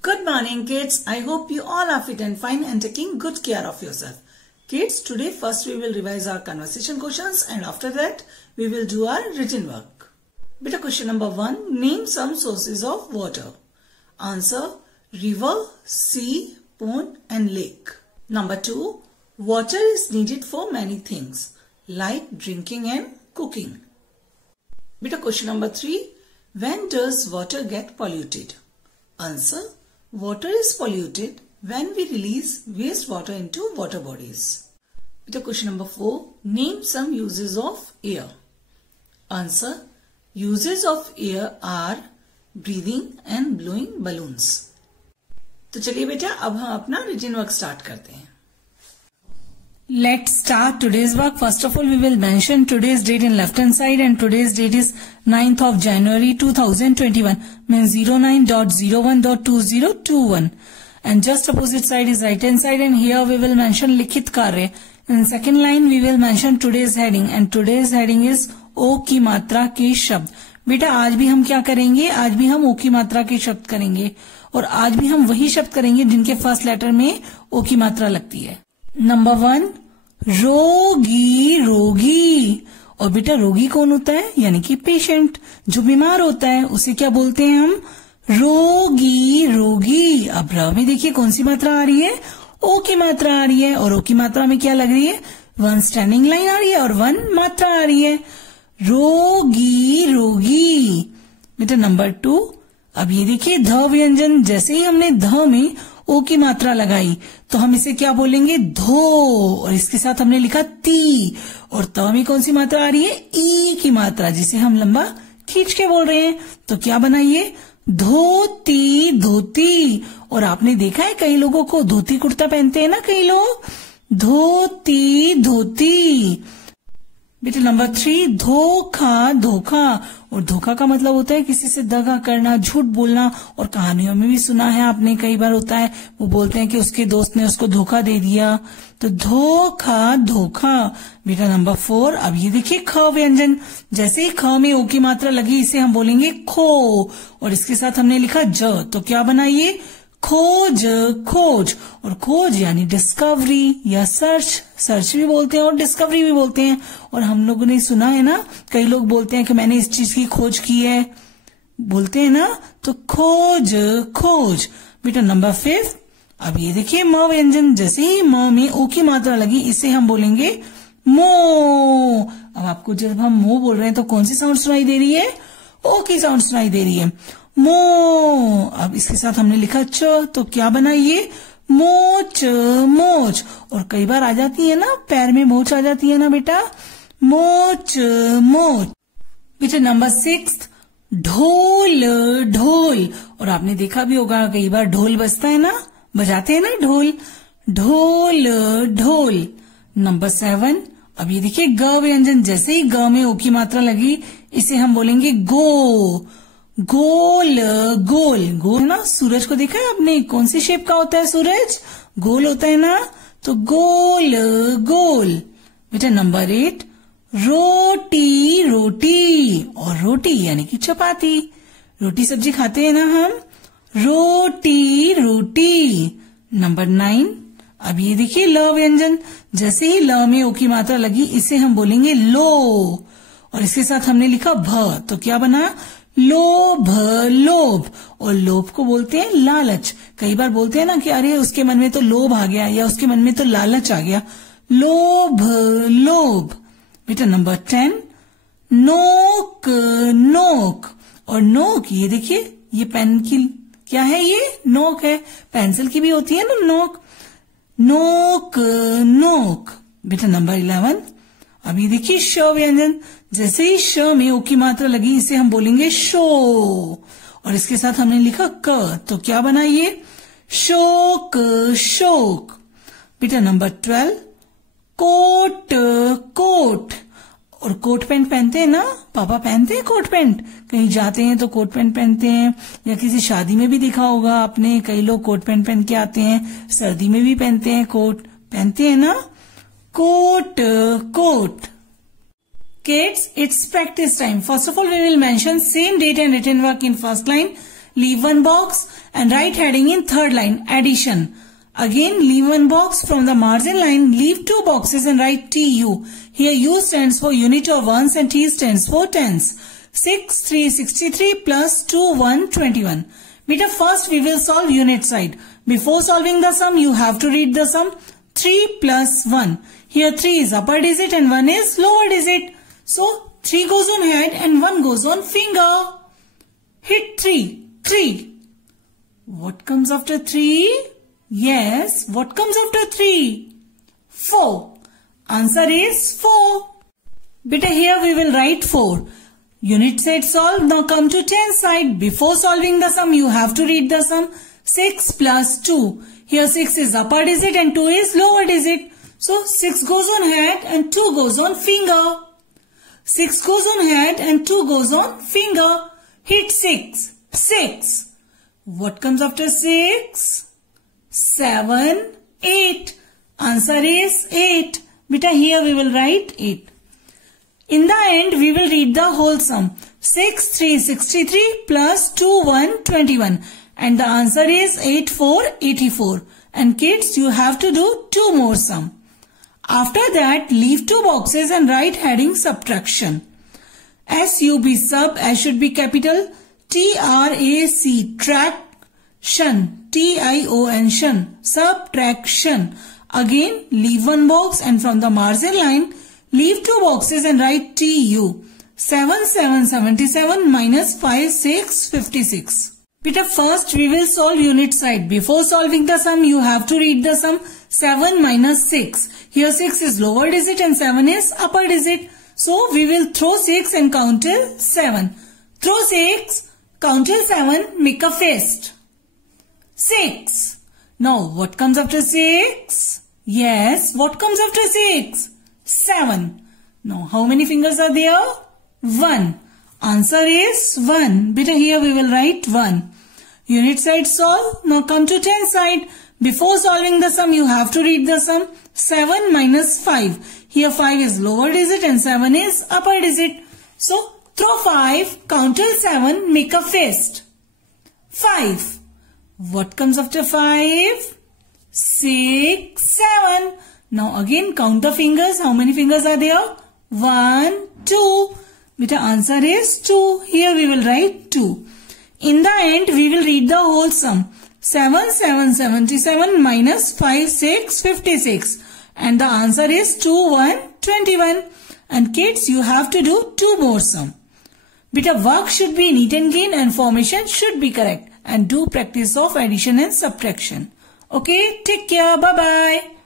Good morning, kids. I hope you all are fit and fine and taking good care of yourself. Kids, today first we will revise our conversation questions and after that we will do our written work. Beta question number 1. Name some sources of water. Answer: river, sea, pond and lake. Number 2. Water is needed for many things like drinking and cooking. Beta question number 3. When does water get polluted? Answer: water is polluted when we release wastewater into water bodies. Beta question number 4. Name some uses of air. Answer: uses of air are breathing and blowing balloons. तो चलिए बेटा अब हम अपना written work start करते हैं. Let's start today's work. First of all, we will mention today's date in left hand side and today's date is 9th of January 2021 means 09.01.2021 and just opposite side is right hand side and here we will mention लिखित कार्य. In second line we will mention today's heading and today's heading is O की मात्रा के शब्द. बेटा आज भी हम क्या करेंगे? आज भी हम ओ की मात्रा के शब्द करेंगे और आज भी हम वही शब्द करेंगे जिनके फर्स्ट लेटर में ओ की मात्रा लगती है. नंबर 1 रोगी रोगी. और बेटा रोगी कौन होता है? यानी कि पेशेंट, जो बीमार होता है उसे क्या बोलते हैं हम? रोगी रोगी. अब र में देखिए कौन सी मात्रा आ रही है? ओ की मात्रा आ रही है और ओ की मात्रा में क्या लग रही है? 1 स्टैंडिंग लाइन आ रही है और 1 मात्रा आ रही है. रोगी रोगी. बेटा नंबर 2. अब ये देखिए ध व्यंजन, जैसे ही हमने ध में ओ की मात्रा लगाई तो हम इसे क्या बोलेंगे? धो. और इसके साथ हमने लिखा ती और त में कौन सी मात्रा आ रही है? ई की मात्रा, जिसे हम लंबा खींच के बोल रहे हैं. तो क्या बनाइए? धोती धोती. और आपने देखा है कई लोगों को धोती कुर्ता पहनते हैं ना कई लोग. धोती धोती. बेटा नंबर 3 धोखा धोखा. और धोखा का मतलब होता है किसी से दगा करना, झूठ बोलना. और कहानियों में भी सुना है आपने, कई बार होता है वो बोलते हैं कि उसके दोस्त ने उसको धोखा दे दिया. तो धोखा धोखा. बेटा नंबर 4. अब ये देखिए ख व्यंजन, जैसे ही ख में ओ की मात्रा लगी इसे हम बोलेंगे खो और इसके साथ हमने लिखा ज. तो क्या बनाइए? खोज खोज. और खोज यानी डिस्कवरी या सर्च. सर्च भी बोलते हैं और डिस्कवरी भी बोलते हैं. और हम लोगों ने सुना है ना, कई लोग बोलते हैं कि मैंने इस चीज की खोज की है, बोलते हैं ना. तो खोज खोज. बेटा नंबर 5. अब ये देखिए म व्यंजन, जैसे ही म में ओ की मात्रा लगी इसे हम बोलेंगे मो. अब आपको जब हम मो बोल रहे हैं तो कौन सी साउंड सुनाई दे रही है? ओ की साउंड सुनाई दे रही है. मो. अब इसके साथ हमने लिखा च. तो क्या बनाइए? मोच मोच. और कई बार आ जाती है ना, पैर में मोच आ जाती है ना बेटा. मोच मोच. बेटा नंबर 6 ढोल ढोल. और आपने देखा भी होगा कई बार ढोल बजता है ना, बजाते हैं ना ढोल. ढोल ढोल. नंबर 7. अब ये देखिए ग व्यंजन, जैसे ही ग में ओ की मात्रा लगी इसे हम बोलेंगे गो. गोल गोल. गोल ना, सूरज को देखा है आपने? कौन सी शेप का होता है सूरज? गोल होता है ना. तो गोल गोल. बेटा नंबर 8 रोटी रोटी. और रोटी यानी कि चपाती. रोटी सब्जी खाते हैं ना हम. रोटी रोटी. नंबर 9. अब ये देखिए ल व्यंजन, जैसे ही ल में ओ की मात्रा लगी इसे हम बोलेंगे लो और इसके साथ हमने लिखा भ. तो क्या बना? लोभ लोभ. और लोभ को बोलते हैं लालच. कई बार बोलते हैं ना कि अरे उसके मन में तो लोभ आ गया या उसके मन में तो लालच आ गया. लोभ लोभ. बेटा नंबर 10 नोक नोक. और नोक, ये देखिए ये पेन की क्या है? ये नोक है. पेंसिल की भी होती है ना नोक. नोक नोक. बेटा नंबर 11. अब ये देखिए श व्यंजन, जैसे ही श में ओ की मात्रा लगी इसे हम बोलेंगे शो और इसके साथ हमने लिखा क. तो क्या बनाइए? शोक शोक. बेटा नंबर 12 कोट कोट. और कोट पैंट पहनते हैं ना, पापा पहनते हैं कोट पैंट. कहीं जाते हैं तो कोट पैंट पहनते हैं या किसी शादी में भी देखा होगा आपने, कई लोग कोट पैंट पहन के आते हैं. सर्दी में भी पहनते हैं कोट, पहनते हैं ना. Coat coat. Kids, it's practice time. First of all, we will mention same date and written work in first line. leave one box and write heading in third line, addition. Again, leave one box from the margin line, leave two boxes and write TU. Here U stands for unit or ones and T stands for tens. 6, 3, 63 plus 2, 1, 21. Beta, first we will solve unit side. Before solving the sum, you have to read the sum. 3 plus 1. Here 3 is upper digit and 1 is lower digit. So 3 goes on head and 1 goes on finger. Hit 3. 3. What comes after 3? Yes, what comes after 3? 4. Answer is 4. Beta, here we will write 4. Unit side solved. Now come to 10 side. Before solving the sum, you have to read the sum. 6 plus 2. Here 6 is upper digit and 2 is lower digit. So 6 goes on head and 2 goes on finger. 6 goes on head and 2 goes on finger. Hit 6. 6. What comes after 6? 7, 8. Answer is 8. Beta, here we will write 8. In the end, we will read the whole sum. 6, 3, 63 plus 2, 1, 21. And the answer is 8, 4, 84. And kids, you have to do 2 more sum. After that, leave 2 boxes and write heading subtraction. SUB sub, S should be capital. TRAC, traction. TION, shun, subtraction. Again, leave one box and from the margin line, leave 2 boxes and write TU. 7, 7, 77 minus 5, 6, 56. Beta, first we will solve unit side. Before solving the sum, you have to read the sum. 7 minus 6. Here 6 is lower digit and 7 is upper digit. So we will throw 6 and count till 7. Throw 6, count till 7, make a fist. 6. Now what comes after 6? Yes, what comes after 6? 7. Now how many fingers are there? 1. Answer is 1. Beta, here we will write 1. Unit side solve. Now come to 10 side. Before solving the sum, you have to read the sum. 7 minus 5. Here 5 is lower digit and 7 is upper digit. So throw 5, count till 7, make a fist. 5. What comes after 5? 6, 7. Now again count the fingers. How many fingers are there? 1, 2. Beta, answer is 2. Here we will write 2. In the end, we will read the whole sum. 7, 7, 77 minus 5, 6, 56. And the answer is 2, 1, 21. And kids, you have to do 2 more sum. Beta, work should be neat and clean and formation should be correct. And do practice of addition and subtraction. Okay, take care. Bye-bye.